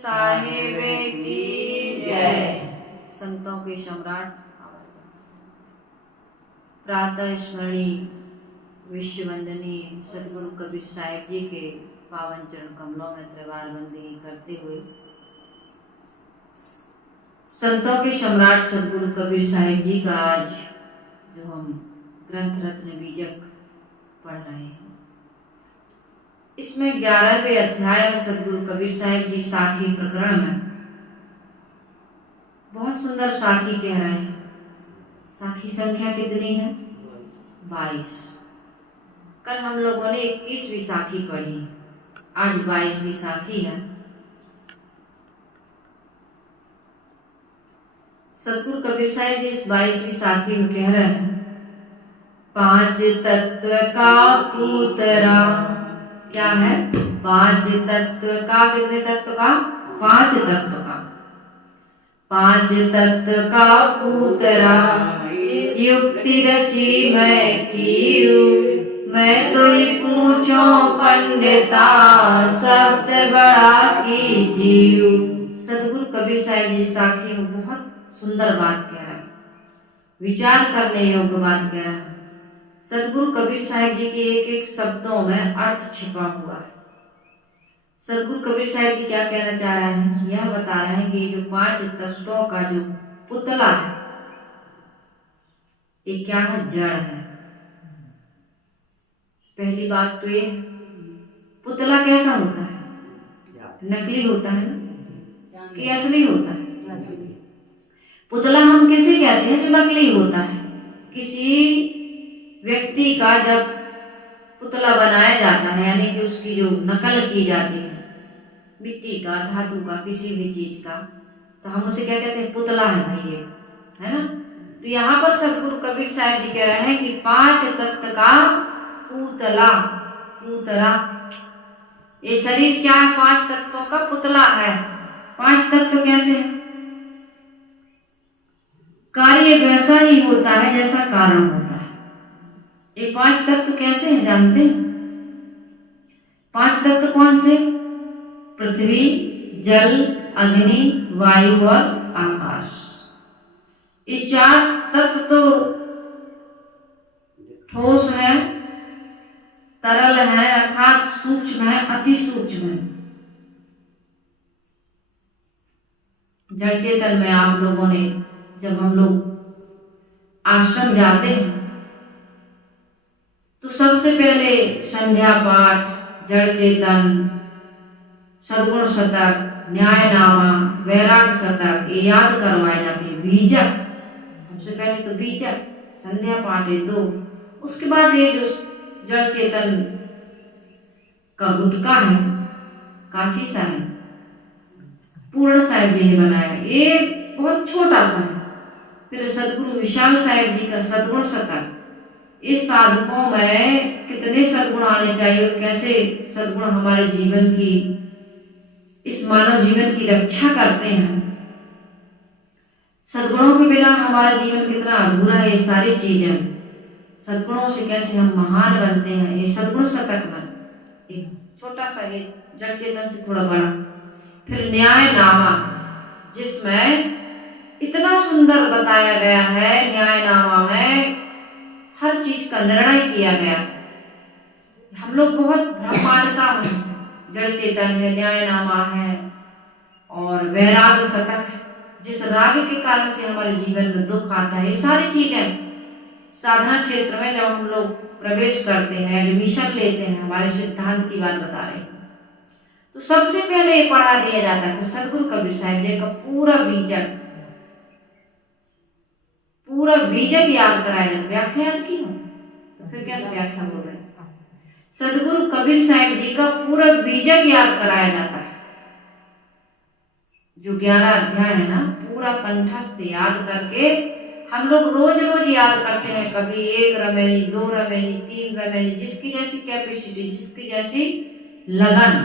साहिब की जय। संतों के सम्राट प्रातः स्मरणीय विश्व वंदनीय सदगुरु कबीर साहिब जी के पावन चरण कमलों में त्रिवार बंदगी करते हुए संतों के सम्राट सदगुरु कबीर साहिब जी का आज जो हम ग्रंथ रत्न बीजक पढ़ रहे हैं, इसमें 11वें अध्याय में सदगुरु कबीर साहिब जी साखी प्रकरण में बहुत सुंदर साखी कह रहे हैं। साखी संख्या कितनी है? 22। कल हम लोगों ने 21वीं साखी पढ़ी, आज 22वीं साखी है। सदगुरु कबीर साहिब जी इस 22वीं साखी में कह रहे हैं, 5 तत्व का पूतरा। क्या है? 5 तत्व का। कितने तत्व का? 5 तत्व का। 5 तत्व का पूतरा, युक्ति रची मैं कीरू, मैं तो ही पूछो पंडिता, शब्द बड़ा की जीव। सदगुरु कबीर साहिब जी साखी में बहुत सुंदर बात कह रहे हैं, विचार करने योग्य बात कह रहे हैं। सदगुरु कबीर साहिब जी के एक एक शब्दों में अर्थ छिपा हुआ है। सदगुरु कबीर साहिब जी क्या कहना चाह रहे हैं? यह बता रहे हैं कि जो 5 तत्वों का जो पुतला है, ये क्या है? जड़ है। पहली बात तो ये, पुतला कैसा होता है? नकली होता है ना कि असली होता है? पुतला हम किसे कहते हैं? जो नकली होता है। किसी व्यक्ति का जब पुतला बनाया जाता है, यानी कि उसकी जो नकल की जाती है, मिट्टी का, धातु का, किसी भी चीज का, तो हम उसे क्या कहते हैं? पुतला है भाई, ये है ना। तो यहाँ पर सदगुरु कबीर साहिब जी कह रहे हैं कि 5 तत्व का पुतला, पूतरा। ये शरीर क्या है? 5 तत्वों का पुतला है। 5 तत्व कैसे है? कार्य वैसा ही होता है जैसा कारण होता है। ये 5 तत्व कैसे हैं जानते हैं? 5 तत्व कौन से? पृथ्वी, जल, अग्नि, वायु और आकाश। ये 4 तत्व तो ठोस है, तरल है, अर्थात सूक्ष्म है, अति सूक्ष्म है। जड़ चेतन में आप लोगों ने, जब हम लोग आश्रम जाते हैं तो सबसे पहले संध्या पाठ, जड़ चेतन, सद्गुण शतक, न्यायनामा, वैराग शतक, ये याद करवाए जाते हैं। बीजक, सबसे पहले तो बीजक, संध्या पाठ है 2। उसके बाद ये जो जड़ चेतन का गुटका है, काशी साहिब, पूर्ण साहिब जी ने बनाया, ये बहुत छोटा सा है। फिर सदगुरु विशाल साहिब जी का सद्गुण शतक। इस साधकों में कितने सद्गुण आने चाहिए और कैसे सद्गुण हमारे जीवन की, इस मानव जीवन की रक्षा करते हैं। सद्गुणों के बिना हमारा जीवन कितना अधूरा है। ये सारी चीजें सद्गुणों से कैसे हम महान बनते हैं, ये सद्गुण शतक में एक छोटा सा, ये जड़ चेतन से थोड़ा बड़ा। फिर न्यायनामा, जिसमें इतना सुंदर बताया गया है, न्यायनामा में हर चीज का निर्णय किया गया। हम लोग बहुत ब्रह्मांडता में, जड़ चेतन है, न्यायनामा है और वैराग शतक है, जिस राग के कारण से हमारे जीवन में दुख आता है। ये सारी चीजें साधना क्षेत्र में जब हम लोग प्रवेश करते हैं, एडमिशन लेते हैं, हमारे सिद्धांत की बात बता रहे हैं, तो सबसे पहले ये पढ़ा दिया जाता है। फिर सदगुरु कबीर साहिब जी का पूरा बीजक याद कराया जाता है। व्याख्या याद की हो तो फिर कैसे व्याख्या बोल रहे हैं? सदगुरु कबीर साहिब जी का पूरा बीजक याद कराया जाता है। जो 11 अध्याय है ना, पूरा कंठस्थ याद करके हम लोग रोज रोज याद करते हैं। कभी 1 रमेली, 2 रमेली, 3 रमेली, जिसकी जैसी कैपेसिटी, जिसकी जैसी लगन,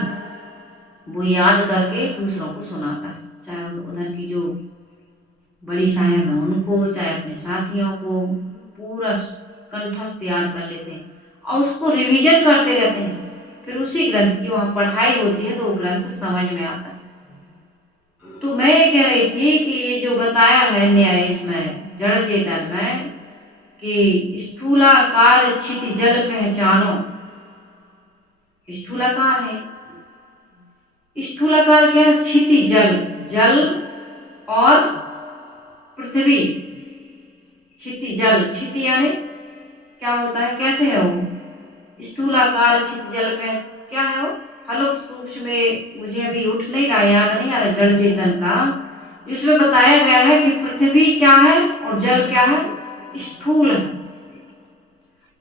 वो याद करके दूसरों को सुनाता है। चाहे उधर की जो बड़ी साहेब है उनको, चाहे अपने साथियों को, पूरा कंठस्थ याद कर लेते हैं और उसको रिवीजन करते रहते हैं। फिर उसी ग्रंथ की वहाँ पढ़ाई होती है तो वो ग्रंथ समझ में आता है। तो मैं ये कह रही थी कि ये जो बताया है न्याय इसमें जड़ चेतन में कि स्थूलाकार क्षिति जल पहचानो, स्थूलाकार है, स्थूलाकार क्या है? क्षिति जल, जल और पृथ्वी, क्षिति जल, क्षिति यानी क्या होता है, कैसे है वो? स्थूलाकार क्षिति जल में क्या है वो? हलुक सूक्ष्म में मुझे अभी उठ नहीं रहा, याद नहीं आ रहा, जड़ चेतन का, जिसमें बताया गया है कि पृथ्वी क्या है और जल क्या है? स्थूल है,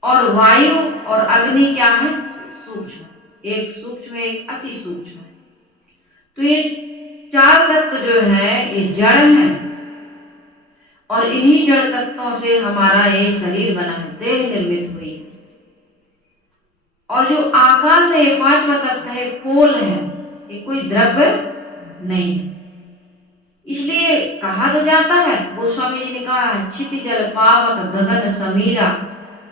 और वायु और अग्नि क्या है? सूक्ष्म, एक सूक्ष्म एक अति सूक्ष्म। तो ये चार तत्व जो है ये जड़ है, और इन्हीं जड़ तत्वों से हमारा ये शरीर बना है, देह निर्मित हुई है। और जो आकाश है ये पांचवा तत्व है, पोल है, ये कोई द्रव्य नहीं है। इसलिए कहा तो जाता है, गोस्वामी जी ने कहा है, क्षिति जल पावक गगन समीरा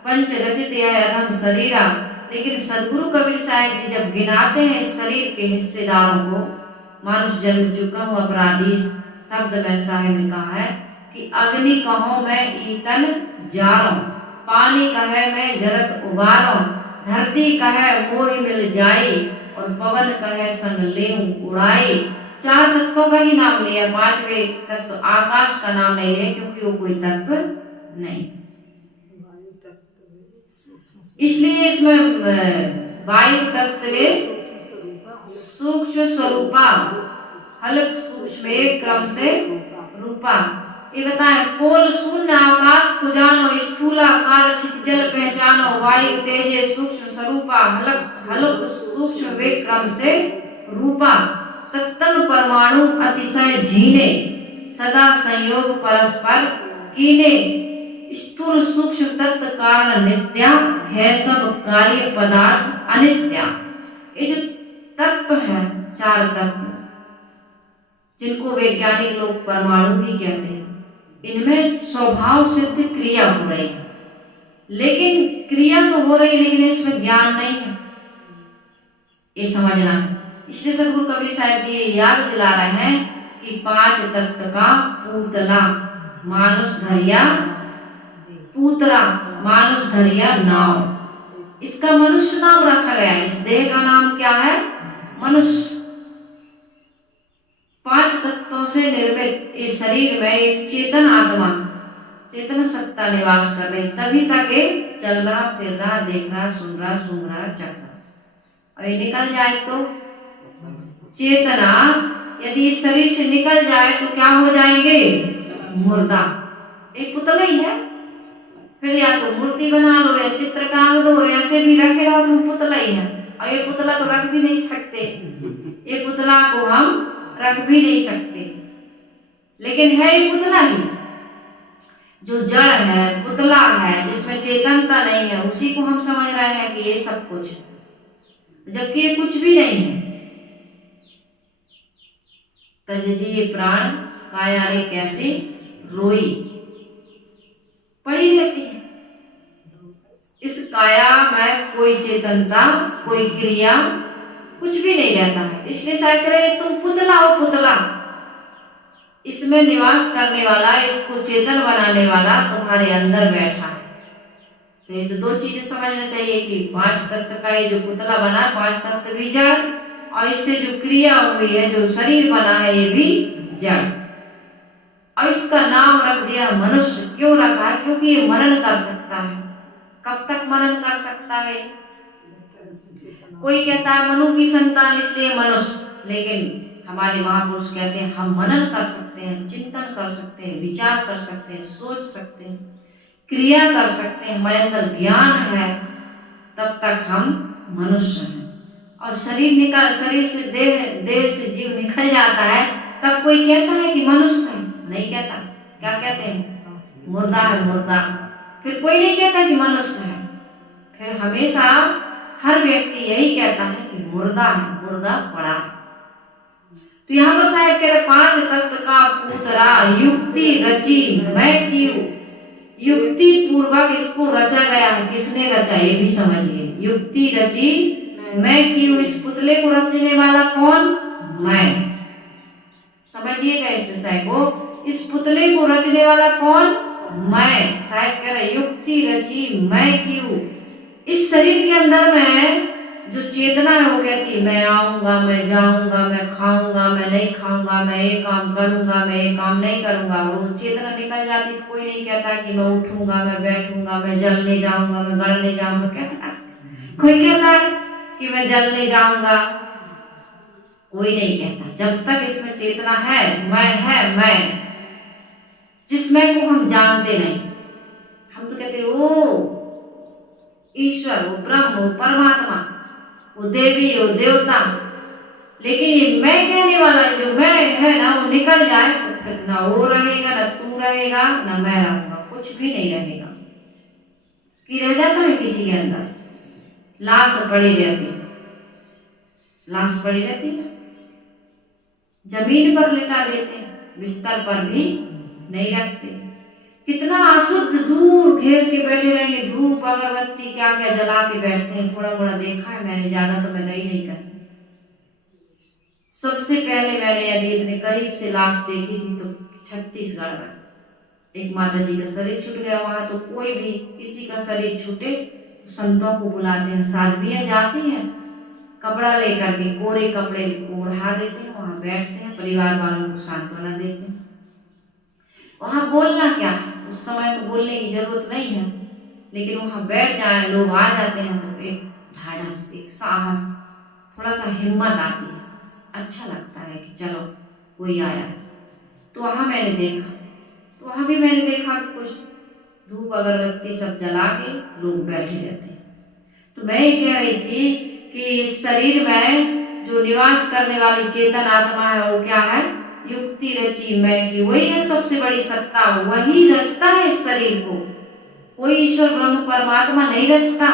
पंच रचित है अधम शरीरा। लेकिन सदगुरु कबीर साहब जी जब गिनाते हैं इस शरीर के हिस्सेदारों को, मानुष जन्म चुका हूँ अपराधी शब्द में साहेब ने कहा है कि अग्नि कहो मैं ईतन जारो, पानी कहे मैं जरत उबारो, धरती कहे मोहि मिल जाई, और पवन कहे संग लेऊं उड़ाई। चार तत्वों का ही नाम लिया, पांचवे तत्व आकाश का नाम नहीं लिया क्योंकि वो कोई तत्व नहीं। इसलिए इसमें वायु तत्व सूक्ष्म स्वरूपा, हलक सूक्ष्म क्रम से रूपा। ये बताएं, पोल शून्य आकाश को जानो, स्थूलाकार क्षिति जल पहचानो, वायु तेजे सूक्ष्म स्वरूपा, हलक सूक्ष्म वे क्रम से रूपा। तत्तम परमाणु अतिशय झीने, सदा संयोग परस्पर कीने, स्थूल सूक्ष्म तत्व कारण नित्या है, सब कार्य पदार्थ अनित्या। ये जो तत्व है, चार तत्व जिनको वैज्ञानिक लोग परमाणु भी कहते हैं, इनमें स्वभाव सिद्ध क्रिया हो रही है, लेकिन क्रिया तो हो रही है लेकिन इसमें ज्ञान नहीं है, ये समझना है। इसलिए सदगुरु कबीर साहब जी याद दिला रहे हैं कि पांच तत्व का पूतला मानुष धरिया, पूतला मानुष धरिया नाव, इसका मनुष्य नाम रखा गया है। इस देह का नाम क्या है? मनुष्य। पांच तत्वों से निर्मित इस शरीर में एक चेतन आत्मा, चेतन सत्ता निवास कर रही, तभी तक ये चल रहा, फिर रहा, देख रहा, सुन रहा, सूंघ रहा, चख रहा। और ये निकल जाए तो चेतना यदि इस शरीर से निकल जाए तो क्या हो जाएंगे? मुर्दा। एक पुतला ही है, फिर या तो मूर्ति बना लो या चित्र टांग दो, ऐसे भी रखे रहो तुम, पुतला ही है। और ये पुतला तो रख भी नहीं सकते, ये पुतला को हम रख भी नहीं सकते, लेकिन है ये पुतला ही। जो जड़ है, पुतला है, जिसमें चेतनता नहीं है, उसी को हम समझ रहे हैं कि ये सब कुछ है, जबकि ये कुछ भी नहीं है। तजदिए प्राण काया रे कैसे रोई पड़ी रहती है। इस काया में कोई चेतनता, कोई क्रिया, कुछ भी नहीं रहता है। इसलिए साहब कह रहे तुम पुतला हो, पुतला। इसमें निवास करने वाला, इसको चेतन बनाने वाला तुम्हारे अंदर बैठा है। तो ये तो दो चीजें समझना चाहिए कि पांच तत्व का ये जो पुतला बना, पांच तत्व भी जड़, और इससे जो क्रिया हुई है, जो शरीर बना है, ये भी जड़। और इसका नाम रख दिया मनुष्य। क्यों रखा है? क्योंकि ये मनन कर सकता है। कब तक मनन कर सकता है? कोई कहता है मनु की संतान इसलिए मनुष्य, लेकिन हमारे महापुरुष कहते हैं हम मनन कर सकते हैं, चिंतन कर सकते हैं, विचार कर सकते हैं, सोच सकते हैं, क्रिया कर सकते हैं, हमारे अंदर ज्ञान है, तब तक हम मनुष्य हैं। और शरीर से देह से जीव निकल जाता है, तब कोई कहता है कि मनुष्य है? नहीं कहता। क्या कहते हैं? मुर्दा है, मुर्दा। फिर कोई नहीं कहता कि मनुष्य है। फिर हमेशा हर व्यक्ति यही कहता है कि मुर्दा है, मुर्दा पड़ा है। तो यहाँ पर साहब कह रहे पांच तत्व का पूतरा युक्ति रची मैं क्यों। युक्ति पूर्वक इसको रचा गया है। किसने रचा? ये भी समझिए। युक्ति रची मैं क्यों। इस पुतले को रचने वाला कौन? मैं। समझिएगा इस विषय को। इस पुतले को रचने वाला कौन? मैं। साहब कह रहे युक्ति रची मैं क्यों। इस शरीर के अंदर में जो चेतना है वो कहती मैं आऊंगा, मैं जाऊंगा, मैं खाऊंगा, मैं नहीं खाऊंगा, मैं ये काम करूंगा, मैं ये काम नहीं करूंगा। और वो चेतना निकल जाती तो कोई नहीं कहता कि मैं उठूंगा, मैं बैठूंगा, मैं जलने जाऊंगा, मैं गड़ने जाऊंगा। कहता कोई कहता है कि मैं जलने जाऊंगा? कोई नहीं कहता। जब तक इसमें चेतना है, मैं जिसमें को हम जानते नहीं। हम तो कहते ओ ईश्वर, वो ब्रह्म, वो परमात्मा, वो देवी, वो देवता। लेकिन ये मैं कहने वाला जो मैं है ना वो निकल जाए तो फिर ना वो रहेगा, ना तू रहेगा, ना मैं रहूंगा, कुछ भी नहीं रहेगा। कि रह जाता है किसी के अंदर लाश पड़ी रहती, लाश पड़ी रहती है, जमीन पर लिटा देते हैं, बिस्तर पर भी नहीं रखते। कितना अशुद्ध दूर घेर के बैठे रहेंगे, धूप अगरबत्ती क्या क्या जला के बैठते हैं। थोड़ा मोड़ा देखा है मैंने, ज्यादा तो मैं गई नहीं करती। सबसे पहले मैंने यदि इतने करीब से लाश देखी थी तो छत्तीसगढ़ में एक माता जी का शरीर छूट गया। वहां तो कोई भी किसी का शरीर छूटे तो संतों को बुलाते हैं, साध्वियां जाती हैं कपड़ा लेकर के, कोरे कपड़े को ओढ़ा देते हैं, वहां बैठते हैं, परिवार वालों को सांत्वना देते हैं। वहां बोलना क्या है, उस समय तो बोलने की जरूरत नहीं है, लेकिन वहां बैठ जाए, लोग आ जाते हैं तो एक ढाढ़स, एक साहस, थोड़ा सा हिम्मत आती है, अच्छा लगता है कि चलो कोई आया। तो वहां मैंने देखा, तो वहां भी मैंने देखा कि कुछ धूप अगरबत्ती सब जला के लोग बैठे रहते हैं। तो मैं ये कह रही थी कि इस शरीर में जो निवास करने वाली चेतन आत्मा है वो क्या है? युक्ति रची मैं की, वही है सबसे बड़ी सत्ता, वही रचता है इस शरीर को। कोई ईश्वर ब्रह्म परमात्मा नहीं रचता।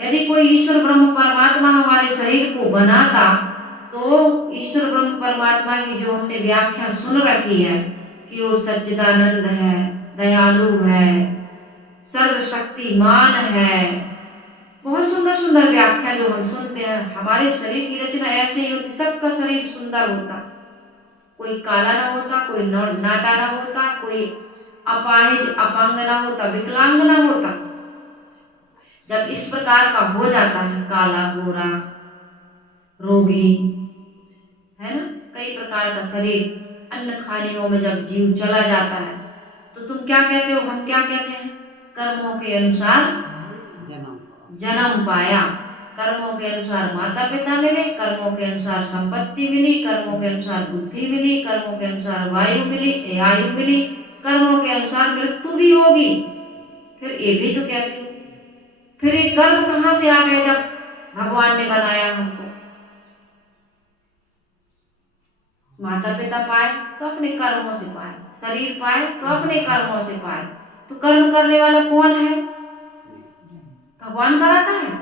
यदि कोई ईश्वर ब्रह्म परमात्मा हमारे शरीर को बनाता तो ईश्वर ब्रह्म परमात्मा की जो हमने व्याख्या सुन रखी है कि वो सच्चिदानंद है, दयालु है, सर्वशक्तिमान है, बहुत सुंदर सुंदर व्याख्या जो हम सुनते हैं। हमारे शरीर की रचना ऐसे ही होती, सबका शरीर सुंदर होता, कोई काला ना होता, कोई नाटा ना होता, कोई अपाहिज अपंग ना होता, विकलांग ना होता। जब इस प्रकार का हो जाता है, काला गोरा रोगी है ना, कई प्रकार का शरीर, अन्न खाने में जब जीव चला जाता है तो तुम क्या कहते हो, हम क्या कहते हैं? कर्मों के अनुसार जन्म पाया, कर्मों के अनुसार माता पिता मिले, कर्मों के अनुसार संपत्ति मिली, कर्मों के अनुसार बुद्धि मिली, कर्मों के अनुसार वायु मिली, आयु मिली, कर्मों के अनुसार मृत्यु भी होगी। फिर ये भी तो कहते हो, फिर ये कर्म कहाँ से आ गए जब भगवान ने बनाया हमको? माता पिता पाए तो अपने कर्मों से पाए, शरीर पाए तो अपने कर्मों से पाए। तो कर्म करने वाला कौन है? भगवान कराता है।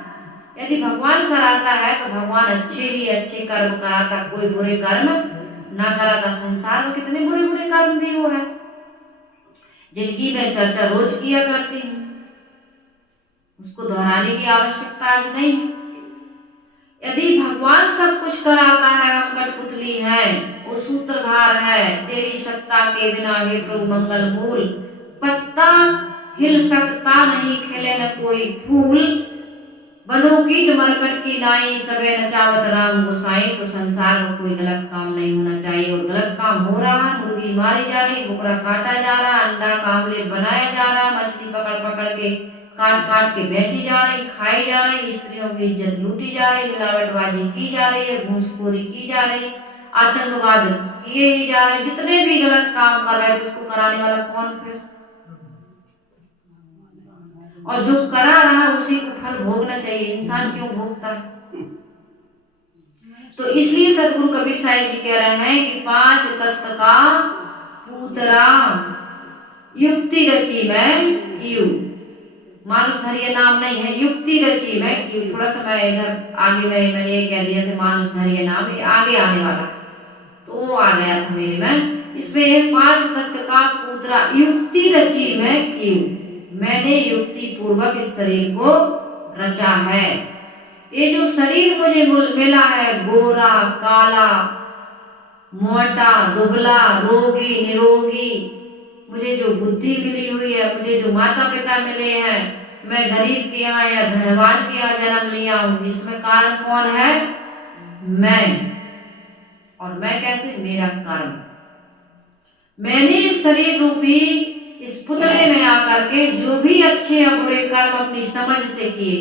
यदि भगवान कराता है तो भगवान अच्छे ही अच्छे कर्म कराता, कोई बुरे कर्म ना कराता। संसार में कितने बुरे बुरे कर्म भी हो रहे हैं जिनकी मैं चर्चा रोज किया करती हूँ, उसको दोहराने की आवश्यकता आज नहीं है। यदि भगवान सब कुछ कराता है, हम कठपुतली है, वो सूत्रधार है, तेरी सत्ता के बिना हे प्रभु मंगल मूल, पत्ता हिल सकता नहीं, खिले न कोई फूल, बंधो कीट मरकट की नाई, सबे नचावत राम गोसाई। तो संसार में कोई गलत काम नहीं होना चाहिए, और गलत काम हो रहा है। मुर्गी मारी जा रही, बुकरा काटा जा रहा, अंडा का आमलेट बनाया जा रहा, मछली पकड़ पकड़ के काट काट के बेची जा रही, खाई जा रही, स्त्रियों की इज्जत लूटी जा रही, मिलावटबाजी की जा रही है, घूसखोरी की जा रही, आतंकवाद किए ही जा रहे। जितने भी गलत काम कर रहे हैं, इसको कराने वाला कौन फिर? और जो करा रहा उसी को फल भोगना चाहिए, इंसान क्यों भोगता है? तो इसलिए सदगुरु कबीर साहिब जी कह रहे हैं कि पांच तत्व का पूतरा युक्ति रची मैं क्यों। मानुष धैर्य नाम नहीं है, युक्ति रची मैं क्यों। थोड़ा सा मैं इधर आगे में मैंने ये कह दिया था मानुष धैर्य नाम, आगे आने वाला तो वो आ गया था मेरे में। इसमें पांच तत्व का पूतरा युक्ति रची मैं क्यों, मैंने युक्ति पूर्वक इस शरीर को रचा है। ये जो शरीर मुझे मिला है, गोरा काला मोटा, दुबला, रोगी, निरोगी, मुझे जो बुद्धि मिली हुई है, मुझे जो माता पिता मिले हैं, मैं गरीब के यहाँ या धनवान के यहाँ जन्म लिया हूँ, इसमें कारण कौन है? मैं। और मैं कैसे? मेरा कर्म। मैंने इस शरीर रूपी इस पुतले में आकर के जो भी अच्छे या बुरे कर्म अपनी समझ से किए,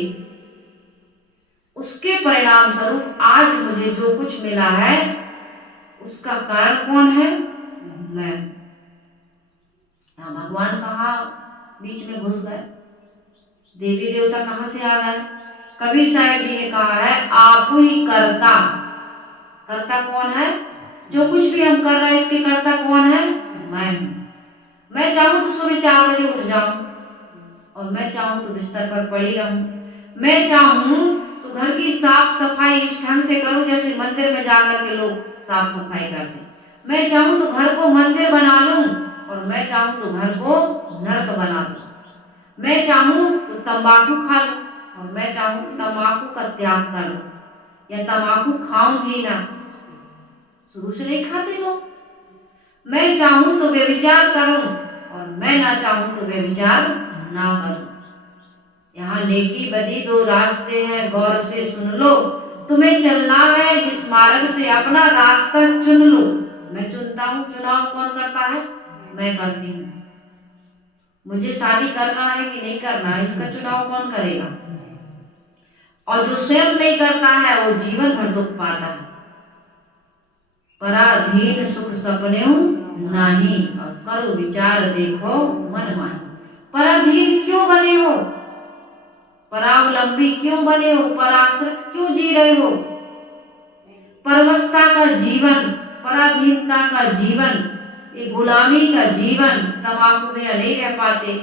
उसके परिणाम स्वरूप आज मुझे जो कुछ मिला है, उसका कारण कौन है? मैं। भगवान कहाँ बीच में घुस गए? देवी देवता कहाँ से आ गए? कबीर साहब जी ने कहा है, आप ही कर्ता। कर्ता कौन है? जो कुछ भी हम कर रहे हैं, इसके कर्ता कौन है? मैं हूं। मैं चाहूं तो सुबह 4 बजे उठ जाऊं, और मैं चाहूं तो बिस्तर पर पड़ी रहूं। मैं चाहूं तो घर की साफ सफाई इस ढंग से करूं जैसे मंदिर में जाकर के लोग साफ सफाई करते। मैं चाहूं तो घर को मंदिर बना लूं, और मैं चाहूं तो घर को नर्क बना लूं। मैं चाहूं तो तंबाकू खा लूं, और मैं चाहूं तो तंबाकू का त्याग कर लूं, या तंबाकू खाऊं ही ना, शुरू से नहीं खाते लोग। मैं चाहूं तो व्यभिचार करूं, और मैं ना चाहूं तो व्यभिचार ना करूं। यहाँ नेकी बदी 2 रास्ते हैं, गौर से सुन लो। तुम्हें चलना है जिस मार्ग से, अपना रास्ता चुन लो। मैं चुनता हूँ। चुनाव कौन करता है? मैं करती हूँ। मुझे शादी करना है कि नहीं करना है, इसका चुनाव कौन करेगा? और जो स्वयं नहीं करता है वो जीवन भर दुख पाता है। पराधीन सुख सपनेऊ नहीं, और करो विचार देखो मन माही। पराधीन क्यों बने हो? परावलंबी क्यों बने हो? पराश्रित क्यों जी रहे हो? परवशता का जीवन, पराधीनता का जीवन, ये गुलामी का जीवन। तंबाकू बिना नहीं रह पाते,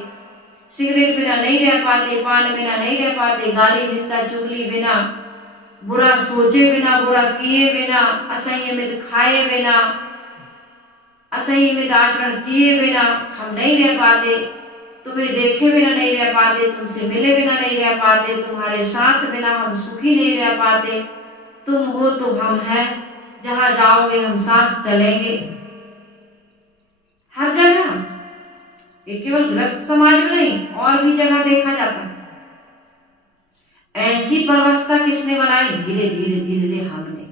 सिगरेट बिना नहीं रह पाते, पान बिना नहीं रह पाते, गाली निंदा चुगली बिना, बुरा सोचे बिना, बुरा किए बिना, असंयमित खाए बिना, असंयमित आचरण किए बिना हम नहीं रह पाते। तुम्हें देखे बिना नहीं रह पाते, तुमसे मिले बिना नहीं रह पाते, तुम्हारे साथ बिना हम सुखी नहीं रह पाते। तुम हो तो हम हैं, जहां जाओगे हम साथ चलेंगे। हर जगह, ये केवल ग्रस्त समाज में नहीं, और भी जगह देखा जाता है। ऐसी परवस्था किसने बनाई? धीरे धीरे धीरे धीरे हमने।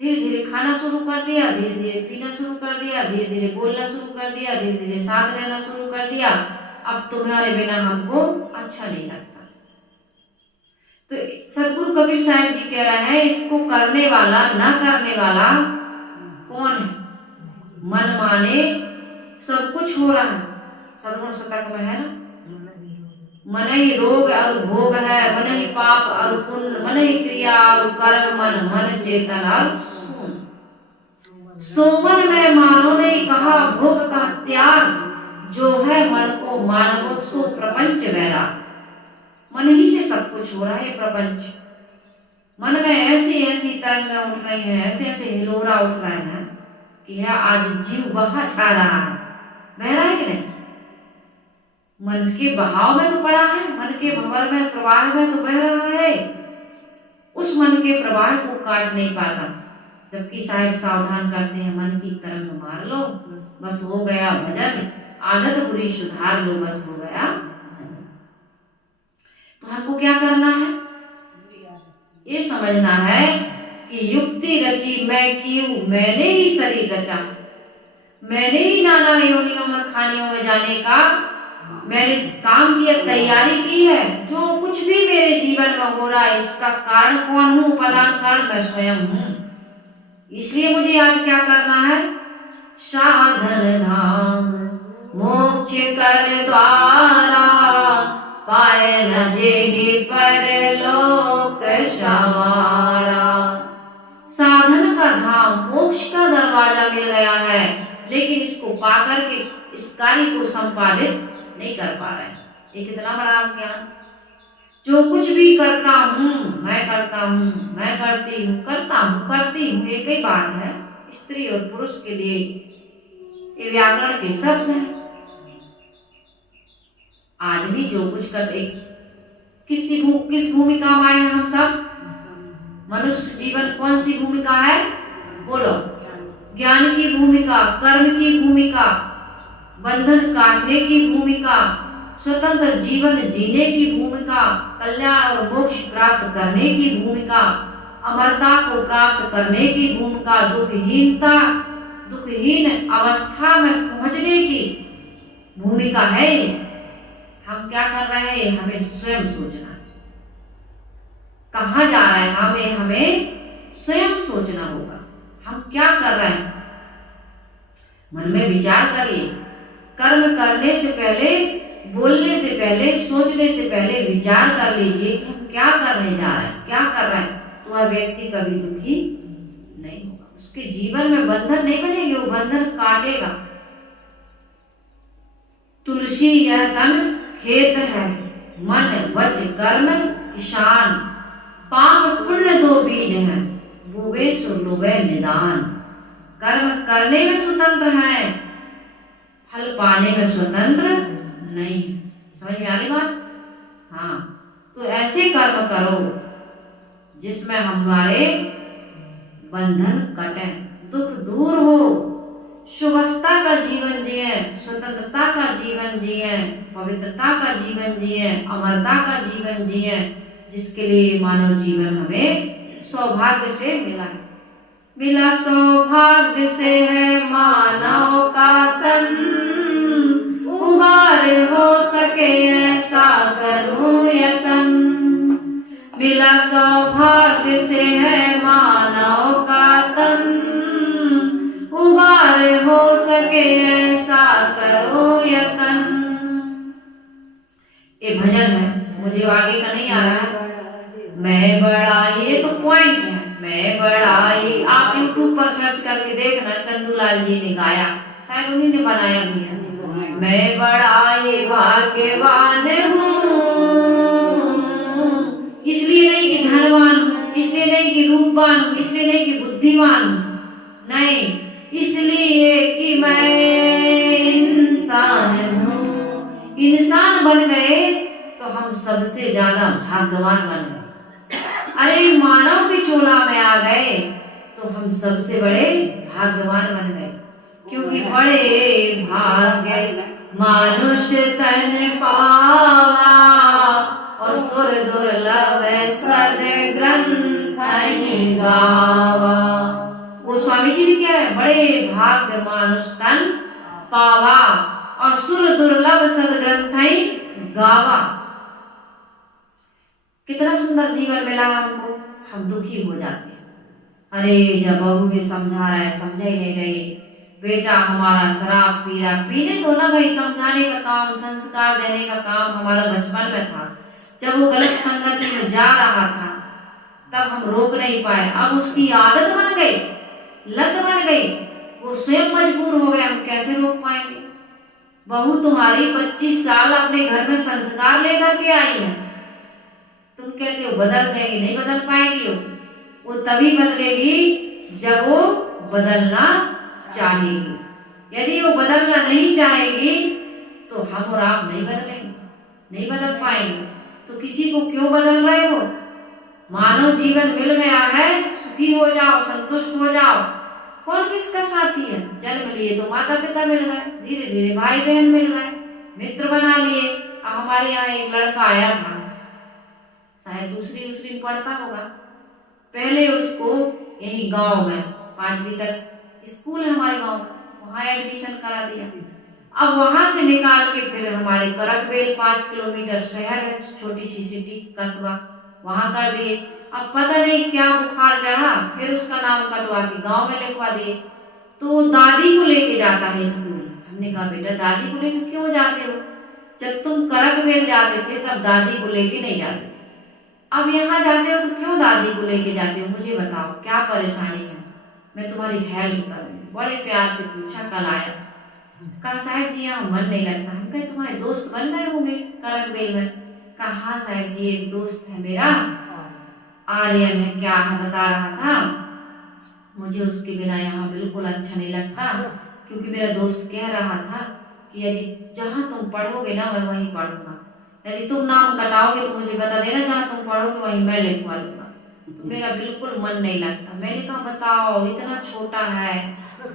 धीरे धीरे खाना शुरू कर दिया, धीरे धीरे पीना शुरू कर दिया, धीरे धीरे बोलना शुरू कर दिया, धीरे धीरे साथ रहना शुरू कर दिया। अब तुम्हारे बिना हमको अच्छा नहीं लगता। तो सदगुरु कबीर साहब जी कह रहे हैं, इसको करने वाला ना करने वाला कौन है? मन माने सब कुछ हो रहा है। सदगुण शतक में है ना, मन ही रोग और भोग है, मन ही पाप और पुण्य, मन ही क्रिया और कर्म, मन मन चेतन और सोमन में मानो ने कहा भोग का त्याग, जो है मन को मानवो सो प्रपंच वैराग। मन ही से सब कुछ हो रहा है प्रपंच। मन में ऐसी ऐसी तरंगें उठ रही हैं, ऐसे ऐसे हिलोरा उठ रहे हैं कि है आज जीव बहा छा रहा है। बह रहा है कि नहीं? मन के बहाव में तो पड़ा है, मन के भंवर में, प्रवाह में तो बह रहा है। उस मन के प्रवाह को काट नहीं पाता। जबकि साहिब सावधान करते हैं, मन की तरंग मार लो, बस हो गया भजन, आदत बुरी सुधार लो, बस हो गया। तो हमको क्या करना है? ये समझना है कि युक्ति रची मैं क्यों, मैंने ही शरीर रचा, मैंने ही नाना योनियों में खानियों में जाने का मैंने काम किया, तैयारी की है। जो कुछ भी मेरे जीवन में हो रहा है, इसका कारण कौन हूँ? उपादान कारण मैं स्वयं हूँ। इसलिए मुझे आज क्या करना है? साधन धाम मोक्ष कर द्वारा, पाए न जेहि परलोक सवारा। साधन का धाम, मोक्ष का दरवाजा मिल गया है, लेकिन इसको पाकर के इस कार्य को संपादित नहीं कर पा रहे। ये कितना बड़ा ज्ञान। जो कुछ भी करता हूँ, मैं करता हूँ, मैं करती हूँ, करता हूँ, करती हूँ, एक ही बात है। स्त्री और पुरुष के लिए ये व्याकरण के शब्द हैं। आदमी जो कुछ करते, किस भूमिका में आए हम सब? मनुष्य जीवन कौन सी भूमिका है? बोलो। ज्ञान की भूमिका, कर्म की भूमिका, बंधन काटने की भूमिका, स्वतंत्र जीवन जीने की भूमिका, कल्याण और मोक्ष प्राप्त करने की भूमिका, अमरता को प्राप्त करने की भूमिका, दुखहीन अवस्था में पहुंचने की भूमिका है। हम क्या कर रहे हैं? हमें स्वयं सोचना, कहाँ जा रहे हैं हमें स्वयं सोचना होगा। हम क्या कर रहे हैं? मन में विचार करिए। कर्म करने से पहले, बोलने से पहले, सोचने से पहले विचार कर लीजिए कि हम क्या करने जा रहे हैं, क्या कर रहे हैं। तो वह व्यक्ति कभी दुखी नहीं होगा, उसके जीवन में बंधन नहीं बनेंगे, वो बंधन काटेगा। तुलसी यह तन खेत है, मन वच कर्म किसान, पाप पुण्य दो बीज हैं, बुवे सो लुबे निदान। कर्म करने में स्वतंत्र है, फल पाने में स्वतंत्र नहीं। समझ में आ रही बात? हाँ, तो ऐसे कर्म करो जिसमें हमारे बंधन कटे, दुख दूर हो, शुभस्ता का जीवन जिए, स्वतंत्रता का जीवन जिए, पवित्रता का जीवन जिए, अमरता का जीवन जिए, जिसके लिए मानव जीवन हमें सौभाग्य से मिला है। मिला सौभाग्य से है मानव का तन, उबार हो सके ऐसा करूं यतन। मिला सौभाग्य से है मानव का तन, उबार हो सके ऐसा करो यतन। ये भजन है, मुझे आगे का नहीं आ रहा है। मैं बड़ा, ये तो पॉइंट है, मैं बड़ा। ये आप यूट्यूब पर सर्च करके देखना, चंदूलाल जी ने गाया, शायद उन्हीं ने बनाया भी है। मैं बड़ा ये भाग्यवान हूँ, इसलिए नहीं कि धनवान हूँ, इसलिए नहीं कि रूपवान हूँ, इसलिए नहीं कि बुद्धिमान हूँ, नहीं, इसलिए कि मैं इंसान हूँ। इंसान बन गए तो हम सबसे ज्यादा भाग्यवान बन गए। अरे मानव की चोला में आ गए तो हम सबसे बड़े भाग्यवान बन गए, क्योंकि बड़े भाग्य मनुष्य तन पावा, और सुर दुर्लभ सद ग्रंथ गावा। वो स्वामी जी भी क्या है? बड़े भाग्य मानुष तन पावा, और सुर दुर्लभ सद ग्रंथ गावा। कितना सुंदर जीवन मिला हमको, हम दुखी हो जाते हैं। अरे जब बहू भी समझा रहा है, समझा ही नहीं रही, बेटा हमारा शराब पी रहा, पीने दो ना भाई, समझाने का काम, संस्कार देने का काम हमारा बचपन में था। जब वो गलत संगति में जा रहा था तब हम रोक नहीं पाए, अब उसकी आदत बन गई, लत बन गई, वो स्वयं मजबूर हो गए, हम कैसे रोक पाएंगे? बहू तुम्हारी 25 साल अपने घर में संस्कार लेकर के आई है, तुम कहते हो बदल देगी, नहीं बदल पाएगी। वो तभी बदलेगी जब वो बदलना चाहेगी। यदि वो बदलना नहीं चाहेगी तो हम और आप नहीं बदलेंगे, नहीं बदल पाएंगे। तो किसी को क्यों बदल रहे हो? मानव जीवन मिल गया है, सुखी हो जाओ, संतुष्ट हो जाओ। कौन किसका साथी है? जन्म लिए तो माता पिता मिल गए, धीरे धीरे भाई बहन मिल गए, मित्र बना लिए। अब हमारे यहाँ एक लड़का आया था, शायद दूसरी में पढ़ता होगा। पहले उसको यही गांव में 5वीं तक स्कूल है हमारे गांव में, वहाँ एडमिशन करा दिया। अब वहां से निकाल के फिर हमारे करकबेल 5 किलोमीटर शहर है, छोटी सी सिटी कस्बा, वहां कर दिए। अब पता नहीं क्या बुखार चढ़ा, फिर उसका नाम कटवा के गांव में लिखवा दिए। तो दादी को लेके जाता है स्कूल। हमने कहा बेटा दादी को लेके क्यों जाते हो? जब तुम करकबेल जाते थे तब दादी को लेके नहीं जाते थे, अब यहाँ जाते हो तो क्यों दादी को लेके जाते हो? मुझे बताओ क्या परेशानी है, मैं तुम्हारी हेल्प करूंगी। बड़े प्यार से पूछा, कल आया, कहा साहब जी यहाँ मन नहीं लगता। हम कहे तुम्हारे दोस्त बन गए होंगे करकबेल में? कहा हाँ साहब जी एक दोस्त है मेरा, आर्यन है, क्या है बता रहा था, मुझे उसके बिना यहाँ बिल्कुल अच्छा नहीं लगता, क्योंकि मेरा दोस्त कह रहा था कि यदि जहाँ तुम पढ़ोगे ना मैं वहीं पढ़ूंगा, यदि तुम नाम कटाओगे तो मुझे बता देना, जहाँ तुम पढ़ोगे वहीं मैं लिखवा लूंगा। तो मेरा बिल्कुल मन नहीं लगता। मैंने कहा बताओ, इतना छोटा है,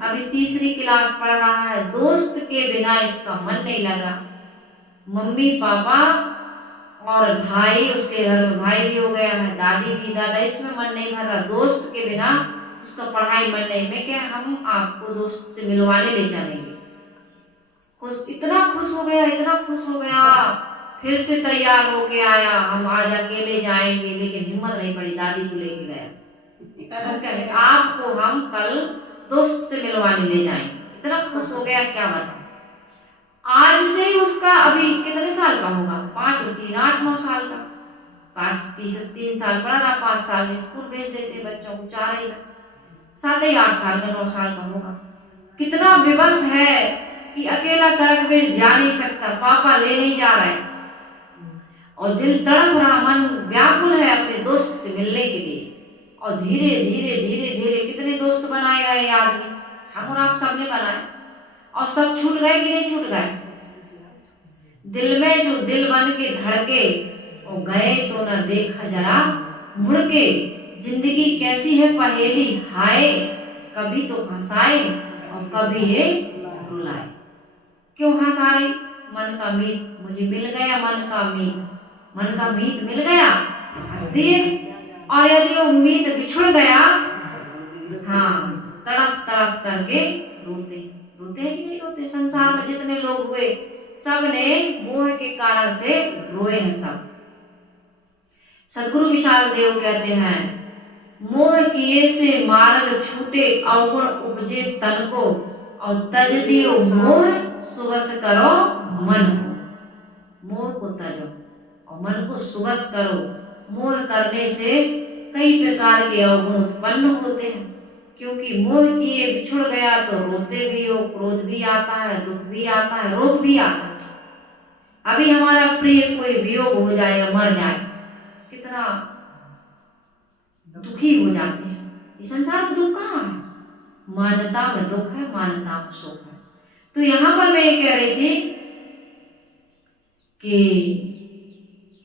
अभी तीसरी क्लास पढ़ रहा है, दोस्त के बिना इसका मन नहीं लग रहा। मम्मी पापा और भाई, उसके घर में भाई भी हो गया है, दादी भी, दादा, इसमें मन नहीं भर रहा, दोस्त के बिना उसका पढ़ाई मन नहीं। मैं क्या, हम आपको दोस्त से मिलवाने ले जाएंगे। खुश, इतना खुश हो गया, इतना खुश हो गया। फिर से तैयार होके आया, हम आज अकेले जाएंगे, लेकिन हिम्मत नहीं पड़ी, दादी को लेके गया। हम कह रहे आपको हम कल दोस्त से मिलवाने ले जाएंगे। इतना खुश हो गया, क्या बताऊं। आज से ही उसका अभी कितने साल का होगा, 5 और 3 8 9 साल का। 3 साल पढ़ा था, 5 साल में स्कूल भेज देते बच्चों को, 4 ही 7 ही 8 साल का, 9 साल का होगा। कितना विवश है कि अकेला करक में जा नहीं सकता, पापा ले नहीं जा रहे, और दिल तड़प रहा, मन व्याकुल है अपने दोस्त से मिलने के लिए। और धीरे धीरे धीरे धीरे कितने दोस्त बनाएगा ये आदमी, हम और आप सबने बनाए, और सब छूट गए कि नहीं छूट गए। दिल में जो दिल बन के धड़के, वो गए तो न देखा जरा मुड़ के। जिंदगी कैसी है पहेली, हाय, कभी तो हंसाए और कभी ये रुलाए। क्यों हंसा रही, मन का मीत मुझे मिल गया, मन का मीत मिल गया, हंस दिए। और यदि वो मीत बिछुड़ गया, हाँ, तड़प तड़प करके रोते। रोते हैं कि नहीं रोते। संसार में जितने लोग हुए, सब ने मोह के कारण से रोए हैं सब। सदगुरु विशाल देव कहते हैं, मोह किए से मार्ग छूटे, अवगुण उपजे तन को, और तज दियो मोह, सुबस करो मन को। मोह को तजो और मन को सुबस करो। मोह करने से कई प्रकार के अवगुण उत्पन्न होते हैं, क्योंकि मोह किए बिछुड़ गया तो रोते भी हो, क्रोध भी आता है, दुख भी आता है, रोग भी आता है। अभी हमारा प्रिय कोई वियोग हो जाएगा, मर जाए, कितना दुखी हो जाते हैं। इस संसार में दुख कहाँ है, मानता में दुख है, मानता में सुख है। तो यहाँ पर मैं ये कह रही थी कि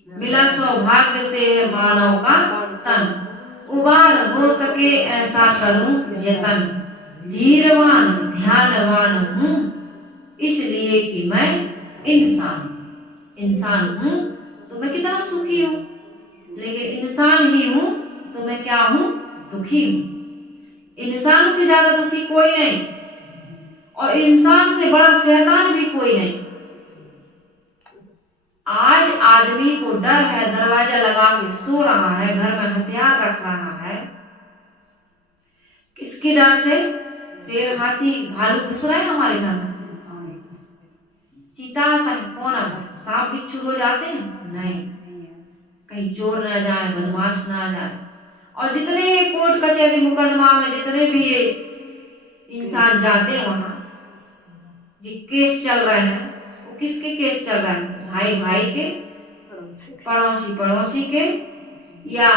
मिला सौभाग्य से है मानव का तन, उबार हो सके ऐसा करूं यतन, धीरवान ध्यानवान हूँ, इसलिए कि मैं इंसान हूँ। तो मैं कितना सुखी हूँ, लेकिन इंसान ही हूँ तो मैं क्या हूँ, दुखी हूँ। इंसान से ज्यादा दुखी कोई नहीं, और इंसान से बड़ा शैतान भी कोई नहीं। आज आदमी को डर है, दरवाजा लगा के सो रहा है, घर में हथियार रख रहा है, किसके डर से। शेर, हाथी, भालू घुस रहे हैं हमारे घर में, चीता आता है, कौन आता है, सांप बिच्छू हो जाते हैं, नहीं, कहीं चोर न जाए, बदमाश ना जाए। और जितने कोर्ट कचहरी मुकदमा में जितने भी इंसान जाते हैं, वहां जो केस चल रहे हैं, वो किसके केस चल रहे हैं, भाई भाई के, पड़ोसी पड़ोसी के, या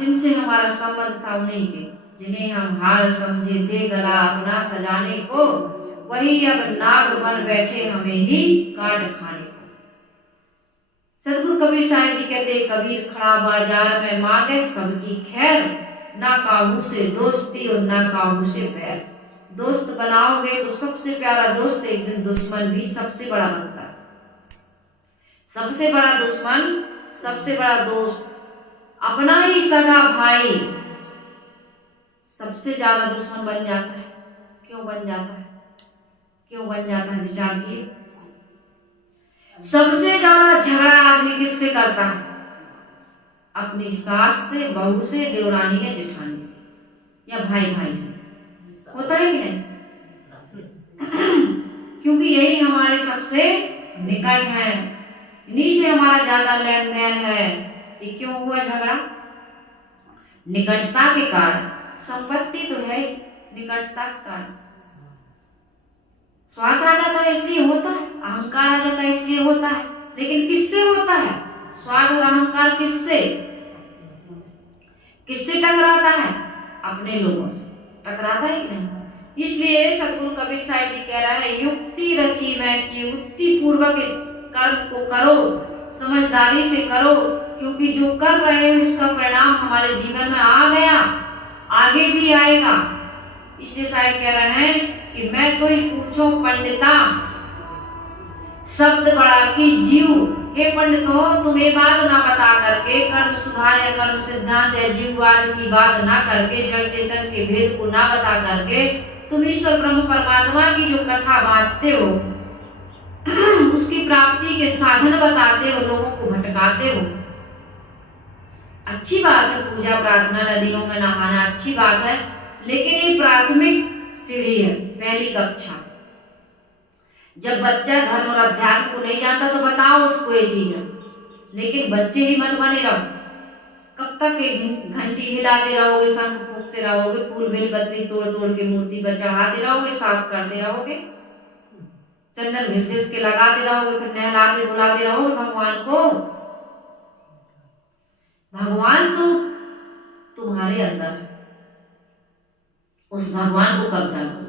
जिनसे हमारा संबंध था उन्हीं के, जिन्हें हम हार समझे थे गला अपना सजाने को, वही अब नाग बन बैठे हमें ही काट खाने को। सदगुरु कबीर साहिब जी कहते, कबीर खड़ा बाजार में मांगे सबकी खैर, ना काबू से दोस्ती और ना काबू से बैर। दोस्त बनाओगे तो सबसे प्यारा दोस्त एक दिन दुश्मन भी सबसे बड़ा बनता है। सबसे बड़ा दुश्मन, सबसे बड़ा दोस्त, अपना ही सगा भाई सबसे ज्यादा दुश्मन बन जाता है। क्यों बन जाता है, क्यों बन जाता है, विचार किए। सबसे ज्यादा झगड़ा आदमी किससे करता है, अपनी सास से, बहू से, देवरानी या जेठानी से, या भाई भाई से। होता है कि नहीं? क्योंकि यही हमारे सबसे निकट है, इन्हीं से हमारा ज्यादा लेन देन है। ये क्यों हुआ झगड़ा, निकटता के कारण। संपत्ति तो है निकटता के कारण। स्वार्थ आ जाता है इसलिए होता है, अहंकार आ जाता है इसलिए होता है, लेकिन किससे होता है स्वार्थ और अहंकार, किससे किससे टकराता है, अपने लोगों से टकराता है कि नहीं। इसलिए सदगुरु कबीर साहिब जी कह रहा है, युक्ति रची मैं की, युक्ति पूर्वक इस कर्म को करो, समझदारी से करो, क्योंकि जो कर रहे हो इसका परिणाम हमारे जीवन में आ गया, आगे भी आएगा। इसलिए साहब कह रहे हैं कि मैं तो ही पूछो पंडिता, शब्द बड़ा की जीव। हे पंडितों, तुम ये बात ना बता करके, कर्म सुधार या कर्म सिद्धांत या जीववाद की बात ना करके, जड़ चेतन के भेद को ना बता करके, तुम ईश्वर ब्रह्म परमात्मा की जो कथा बांचते हो, उसकी प्राप्ति के साधन बताते हो, लोगों को भटकाते हो। अच्छी बात है पूजा प्रार्थना, नदियों में नहाना अच्छी बात है, लेकिन ये प्राथमिक सीढ़ी है, पहली कक्षा। जब बच्चा धर्म और अध्यात्म को नहीं जानता तो बताओ उसको ये चीज है, लेकिन बच्चे ही मत बने रहो। कब तक एक घंटी हिलाते रहोगे, शंख फूंकते रहोगे, फूल बेलपत्री तोड़ तोड़ के मूर्ति पर चढ़ाते रहोगे, साफ करते रहोगे, चंदन घिस घिस के लगाते रहोगे, फिर नहलाते धुलाते रहोगे भगवान को। भगवान तो तुम्हारे अंदर है, उस भगवान को कब जानो।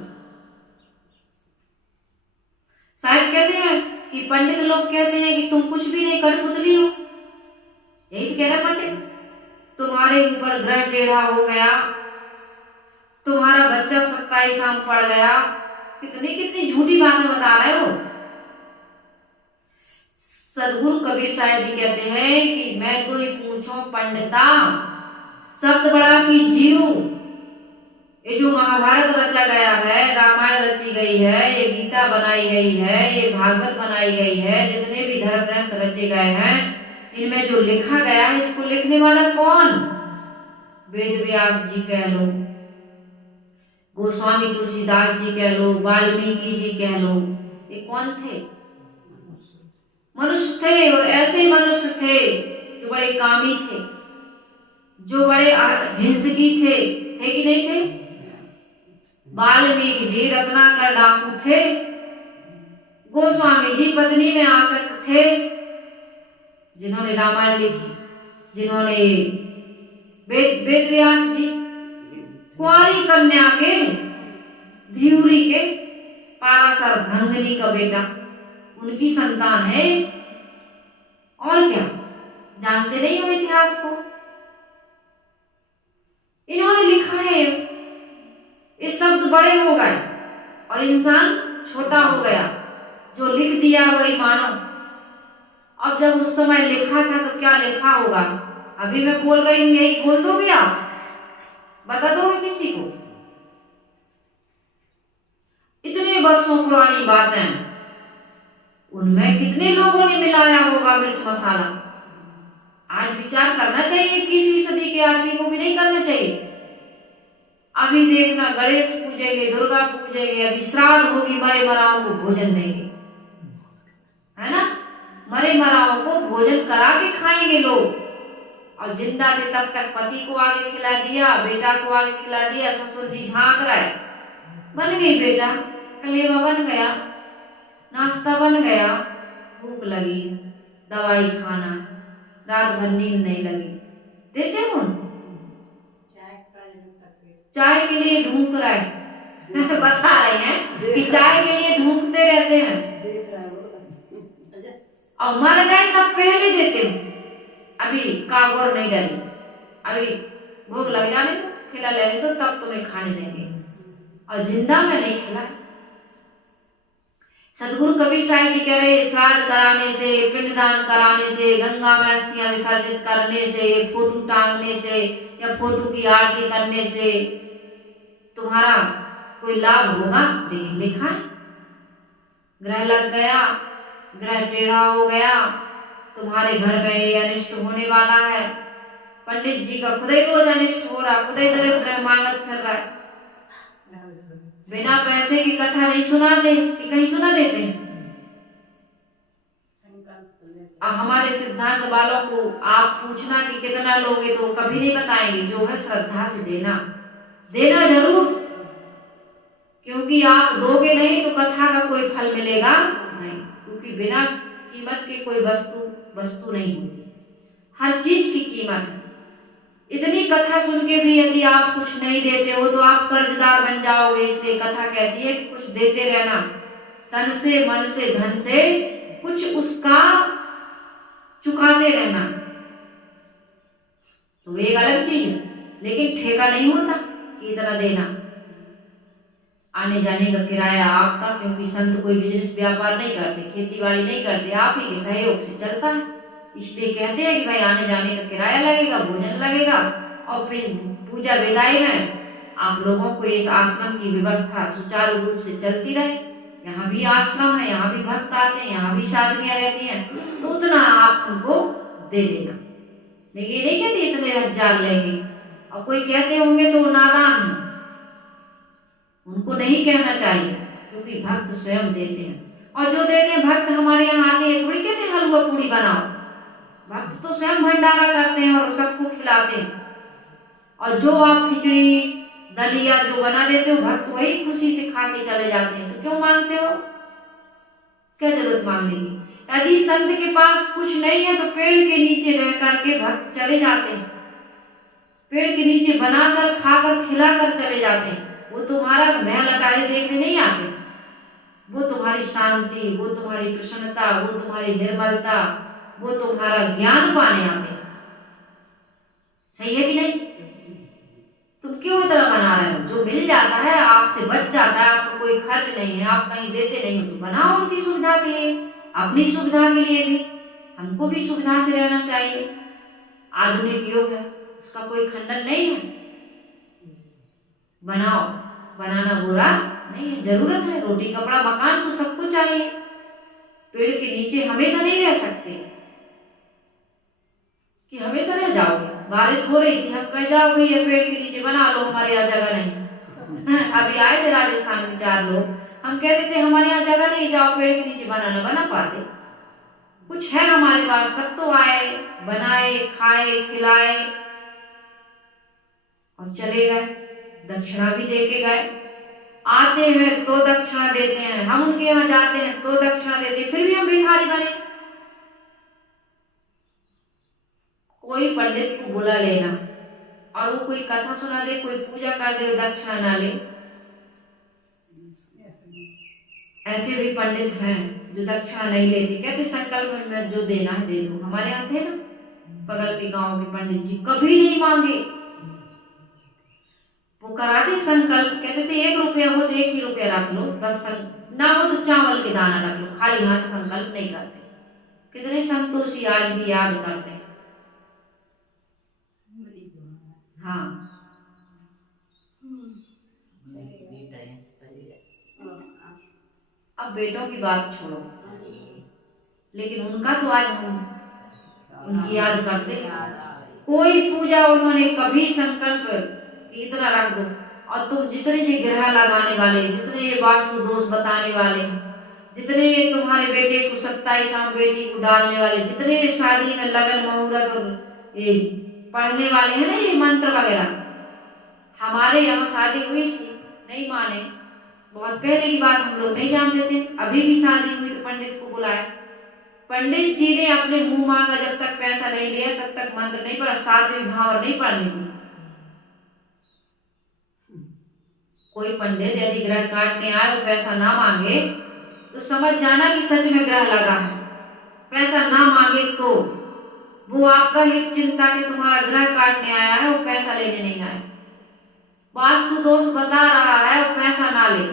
साहब कहते हैं कि पंडित लोग कहते हैं कि तुम कुछ भी नहीं, कठपुतली हो। यही तो कह रहा पंडित, तुम्हारे ऊपर ग्रह टेढ़ा हो गया, तुम्हारा बच्चा 27 आम पड़ गया, कितनी कितनी झूठी बातें बता रहे हो। सदगुरु कबीर साहब जी कहते हैं कि मैं तो ही पूछो पंडिता, शब्द बड़ा की जीव। ये जो महाभारत रचा गया है, रामायण रची गई है, ये गीता बनाई गई है, ये भागवत बनाई गई है, जितने भी धर्म ग्रंथ रचे गए हैं, इनमें जो लिखा गया है, इसको लिखने वाला कौन? वेद व्यास जी कह लो, गोस्वामी तुलसीदास जी कह लो, वाल्मीकि जी कह लो, ये कौन थे? मनुष्य थे, और ऐसे मनुष्य थे जो बड़े कामी थे, जो बड़े हिंसकी थे कि नहीं थे? वाल्मीकि जी रत्नाकर डाकू थे, गोस्वामी जी पत्नी में आसक्त थे, जिन्होंने रामायण लिखी, जिन्होंने वेद व्यास जी कुंवारी कन्या के, धिउरी के पाराशर भंगनी का बेटा, उनकी संतान है। और क्या जानते नहीं हो इतिहास को? इन्होंने लिखा है, ये शब्द बड़े हो गए और इंसान छोटा हो गया, जो लिख दिया वही मानो। अब जब उस समय लिखा था तो क्या लिखा होगा? अभी मैं बोल रही हूँ, यही बोल दोगे आप? बता दोगे किसी को? इतने वर्षों पुरानी बातें, उनमें कितने लोगों ने मिलाया होगा मिर्च मसाला। आज विचार करना चाहिए, 21वीं सदी के आदमी को भी नहीं करना चाहिए। अभी देखना, गणेश पूजेंगे, दुर्गा पूजेंगे, अभी श्राद्ध होगी, मरे मराओं को भोजन देंगे, है ना? मरे मराओं को भोजन करा के खाएंगे लोग, और जिंदा थे तब तक पति को आगे खिला दिया, बेटा को आगे खिला दिया, ससुर जी झांक रहे, बन गई बेटा, कलेवा बन गया, नाश्ता बन गया, भूख लगी, दवाई खाना, रात भर नींद नहीं लगी, देते हो? चाय के लिए ढूंढ रहे बता रहे हैं कि चाय के लिए ढूंढते रहते हैं, और मर गए तब पहले देते हो। अभी कागोर नहीं डाली, अभी भूख लग जाने दो, खिला लेने दो, तब तुम्हें खाने देंगे, और जिंदा में नहीं खिला। सदगुरु कबीर साहब जी कह रहे, श्राद्ध कराने से, पिंडदान कराने से, गंगा में अस्थियां विसर्जित करने से, फोटो टांगने से या फोटो की आरती करने से तुम्हारा कोई लाभ होगा? लेकिन लिखा है, ग्रह लग गया, ग्रह टेढ़ा हो गया, तुम्हारे घर में ये अनिष्ट होने वाला है। पंडित जी का खुद ही रोज अनिष्ट हो रहा, खुद ही दरिद्र मांगत फिर रहा है। बिना पैसे की कथा नहीं सुनाते कि कहीं सुना देते हैं? अब हमारे सिद्धांत वालों को आप पूछना कि कितना लोगे, तो कभी नहीं बताएंगे। जो है श्रद्धा से देना, देना जरूर, क्योंकि आप दोगे नहीं तो कथा का कोई फल मिलेगा नहीं, क्योंकि बिना कीमत के कोई वस्तु नहीं होती, हर चीज की कीमत है। इतनी कथा सुन के भी यदि आप कुछ नहीं देते हो तो आप कर्जदार बन जाओगे। इसलिए कथा कहती है कि कुछ देते रहना, तन से, मन से, धन से कुछ उसका चुकाते रहना, तो वो एक अलग चीज है, लेकिन ठेका नहीं होता कि इतना देना। आने जाने का किराया आपका, क्योंकि संत कोई बिजनेस व्यापार नहीं करते, खेती बाड़ी नहीं करते, आप ही के सहयोग से चलता है। इसलिए कहते हैं कि भाई आने जाने का किराया लगेगा, भोजन लगेगा, और फिर पूजा विदाई में आप लोगों को इस आश्रम की व्यवस्था सुचारू रूप से चलती रहे। यहाँ भी आश्रम है, यहाँ भी भक्त आते हैं, यहाँ भी शादियाँ रहती हैं, तो उतना आप हमको दे देना। लेकिन ये नहीं कहते इतने हजार लेंगे, और कोई कहते होंगे तो नादान है, उनको नहीं कहना चाहिए, क्योंकि भक्त स्वयं देते हैं। और जो देते हैं भक्त हमारे यहाँ आते हैं, थोड़ी कहते हैं हलवा पूड़ी बनाओ, भक्त तो स्वयं भंडारा करते हैं और सबको खिलाते हैं। और जो आप खिचड़ी दलिया जो बना देते हो, भक्त वही खुशी से खा के चले जाते हैं, तो क्यों मांगते हो? क्या जरूरत मांगने की? यदि संत के पास कुछ नहीं है तो पेड़ के नीचे रह करके भक्त चले जाते हैं, पेड़ के नीचे बनाकर खाकर खिलाकर चले जाते हैं। वो तुम्हारा महल अटारी देखने नहीं आते, वो तुम्हारी शांति, वो तुम्हारी प्रसन्नता, वो तुम्हारी निर्मलता, वो तुम्हारा ज्ञान पाने आते हैं। सही है कि नहीं? तुम क्यों इतना बना रहे हो? जो मिल जाता है आपसे बच जाता है, आपको कोई खर्च नहीं है, आप कहीं देते नहीं हो, तो बनाओ उनकी सुविधा के लिए, अपनी सुविधा के लिए भी। हमको भी सुविधा से रहना चाहिए। आधुनिक युग है, उसका कोई खंडन नहीं है। बनाओ, बनाना बुरा नहीं है, जरूरत है। रोटी कपड़ा मकान तो सबको चाहिए। पेड़ के नीचे हमेशा नहीं रह सकते कि हमेशा रह जाओगे। बारिश हो रही थी, हम कह जाओ भैया पेड़ के नीचे बना लो, हमारे यहाँ जगह नहीं। अभी आए थे राजस्थान में 4 लोग, हम कहते थे हमारे यहाँ जगह नहीं, जाओ पेड़ के नीचे बनाना, बना पाते? कुछ है हमारे पास, तब तो आए, बनाए, खाए, खिलाए और चले गए, दक्षिणा भी दे के गए। आते हैं तो दक्षिणा देते हैं, हम उनके यहाँ जाते हैं तो दक्षिणा देते हैं, फिर भी हम भिखारी बने। कोई पंडित को बुला लेना और वो कोई कथा सुना दे, कोई पूजा कर दे, दक्षिणा ना ले। ऐसे भी पंडित हैं जो दक्षिणा नहीं लेते, कहते संकल्प में जो देना है दे दो। हमारे यहाँ थे ना बगल के गांव के पंडित जी, कभी नहीं मांगे, वो कराते संकल्प, कहते थे 1 रुपया हो तो 1 ही रुपया रख लो बस, ना हो तो चावल के दाना रख लो, खाली हाथ संकल्प नहीं करते। कितने संतोषी आज भी याद करते हैं। हाँ, अब बेटों की बात छोड़ो, लेकिन उनका तो आज हम उनकी याद करते हैं। कोई पूजा उन्होंने कभी संकल्प इतना रख दो, और तुम जितने ये ग्रह लगाने वाले, जितने ये वास्तु दोष बताने वाले, जितने तुम्हारे बेटे को 27 बेटी को डालने वाले, जितने शादी में लगन मुहूर्त और ये पढ़ने वाले हैं ना ये मंत्र वगैरह, हमारे यहाँ शादी हुई थी, नहीं माने, बहुत पहले की बात, हम लोग नहीं जानते थे। अभी भी शादी हुई तो पंडित को बुलाया, पंडित जी ने अपने मुंह मांगा, जब तक पैसा नहीं लिया तब तक मंत्र नहीं पढ़ा, 7वें भाव नहीं पढ़ने दी। कोई पंडित यदि ग्रह काटने आए और पैसा ना मांगे तो समझ जाना कि सच में ग्रह लगा है। पैसा ना मांगे तो वो आपका हित चिंता के तुम्हारा ग्रह काटने आया है, वो पैसा लेने नहीं आया। वास्तु दोष बता रहा है, वो पैसा ना ले।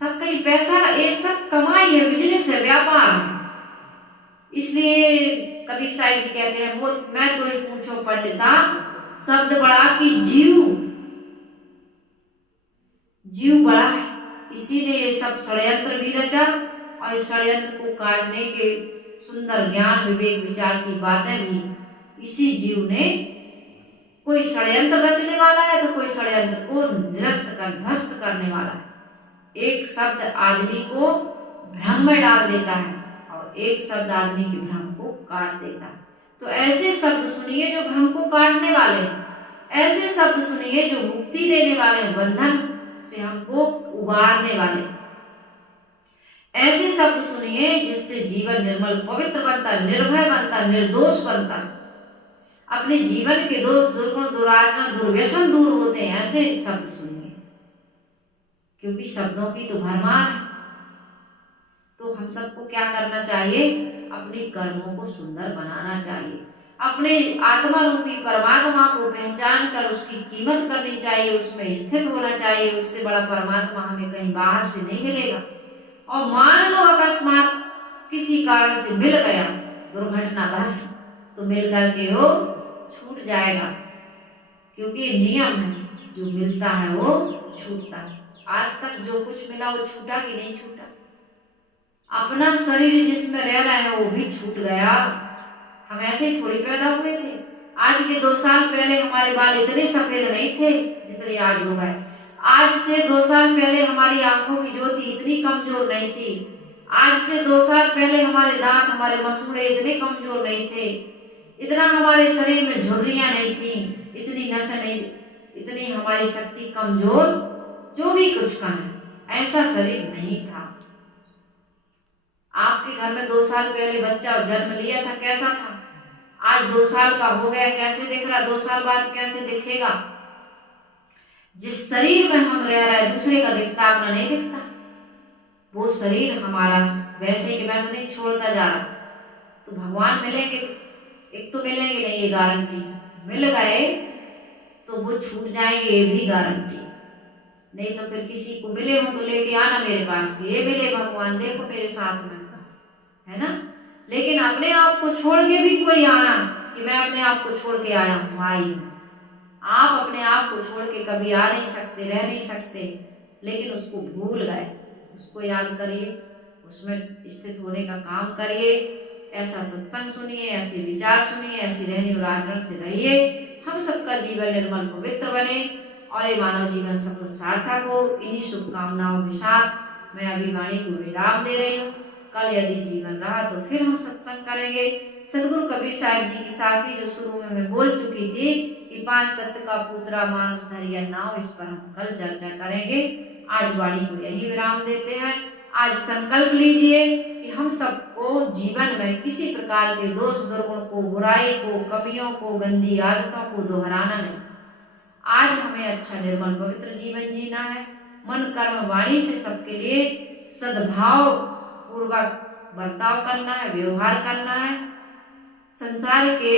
सब कहीं पैसा, एक सब कमाई है, बिजनेस है, व्यापार है। इसलिए कबीर साहिब जी कहते हैं, वो मैं तो ही पूछो पंडिता, शब्द बड़ा कि जीव बड़ा है, इसीलिए ये सब षड्यंत्र भी रचा, और इस षड्यंत्र को काटने के सुंदर ज्ञान विवेक विचार की बातें भी इसी जीव ने, कोई षड्यंत्र रचने वाला है तो कोई षड्यंत्र को निरस्त कर ध्वस्त करने वाला है। एक शब्द आदमी को भ्रम में डाल देता है और एक शब्द आदमी के भ्रम को काट देता है। तो ऐसे शब्द सुनिए जो भ्रम को काटने वाले हैं, ऐसे शब्द सुनिए जो मुक्ति देने वाले हैं, बंधन से हमको उबारने वाले। ऐसे शब्द सुनिए जिससे जीवन निर्मल पवित्र बनता, निर्भय बनता, निर्दोष बनता, अपने जीवन के दोष दुर्गुण दुराचरण दुर्व्यसन दूर होते हैं। ऐसे शब्द सुनिए, क्योंकि शब्दों की तो भरमार है। तो हम सबको क्या करना चाहिए? अपने कर्मों को सुंदर बनाना चाहिए, अपने आत्मा रूपी परमात्मा को पहचान कर उसकी कीमत करनी चाहिए, उसमें स्थित होना चाहिए। उससे बड़ा परमात्मा हमें कहीं बाहर से नहीं मिलेगा। और मान लो अकस्मात किसी कारण से मिल गया, दुर्घटना बस, तो मिल करके वो छूट जाएगा, क्योंकि नियम है, जो मिलता है वो छूटता है। आज तक जो कुछ मिला वो छूटा कि नहीं छूटा? अपना शरीर जिसमें रह रहा है वो भी छूट गया। हम ऐसे ही थोड़ी पैदा हुए थे। आज के 2 साल पहले हमारे बाल इतने सफेद नहीं थे जितने आज हो गए। आज से 2 साल पहले हमारी आंखों की ज्योति इतनी कमजोर नहीं थी। आज से 2 साल पहले हमारे दांत, हमारे मसूड़े इतने कमजोर नहीं थे। इतना हमारे शरीर में झुर्रियां नहीं थी, इतनी नसें नहीं, इतनी हमारी शक्ति कमजोर, जो भी कुछ कहें, ऐसा शरीर नहीं था। आपके घर में 2 साल पहले बच्चा जन्म लिया था, कैसा था? आज 2 साल का हो गया, कैसे दिख रहा? 2 साल बाद कैसे दिखेगा? जिस शरीर में हम रह रहे हैं दूसरे का दिखता, अपना नहीं दिखता। वो शरीर हमारा वैसे ही वैसे नहीं छोड़ता जा रहा। तो भगवान मिलेंगे, एक तो मिलेंगे नहीं, ये गारंटी। मिल गए तो वो छूट जाएंगे, ये भी गारंटी। नहीं तो फिर किसी को मिले हो तो लेके आना मेरे पास, ये मिले भगवान, देखो मेरे साथ में, है ना। लेकिन अपने आप को छोड़ के भी कोई आना कि मैं अपने आप को छोड़ के आया हूँ, आई। आप अपने आप को छोड़ के कभी आ नहीं सकते, रह नहीं सकते, लेकिन उसको भूल गए। उसको याद करिए, उसमें स्थित होने का काम करिए, ऐसा सत्संग सुनिए, ऐसे विचार सुनिए, ऐसी रहनी और आचरण से रहिए। हम सबका जीवन निर्मल पवित्र बने और ये मानव जीवन सफल सार्थक हो। इन्हीं शुभकामनाओं के साथ मैं अभी वाणी को विराम दे रही हूँ। कल यदि जीवन रहा तो फिर हम सत्संग करेंगे। सदगुरु कबीर साहब जी की साखी जो शुरू में मैं बोल चुकी थी कि 5 तत्व का पूतरा मानुष धरिया नाव, इस पर हम कल चर्चा करेंगे। आज वाणी को यही विराम देते हैं। आज संकल्प लीजिए कि हम सबको जीवन में किसी प्रकार के दोष दुर्गुण को, बुराई को, कमियों को, गंदी आदतों को दोहराना नहीं। आज हमें अच्छा निर्मल पवित्र जीवन जीना है। मन कर्म वाणी से सबके लिए सद्भाव पूर्वक बर्ताव करना है, व्यवहार करना है। संसार के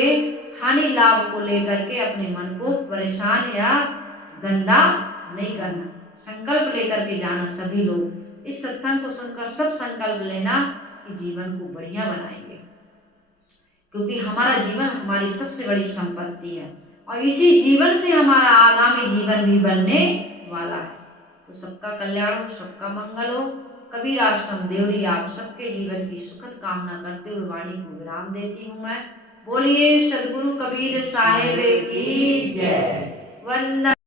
हानि लाभ को लेकर के अपने मन को परेशान या गंदा नहीं करना। संकल्प लेकर के जाना सभी लोग। इस सत्संग को सुनकर सब संकल्प लेना कि जीवन को बढ़िया बनाएंगे, क्योंकि हमारा जीवन हमारी सबसे बड़ी संपत्ति है और इसी जीवन से हमारा आगामी जीवन भी बनने वाला है। तो सबका कल्याण हो, सबका मंगल हो। कबीर आश्रम देवरी आप सबके जीवन की सुखद कामना करते हुए वाणी को विराम देती हूँ मैं। बोलिए सदगुरु कबीर साहिब की जय। वंदन।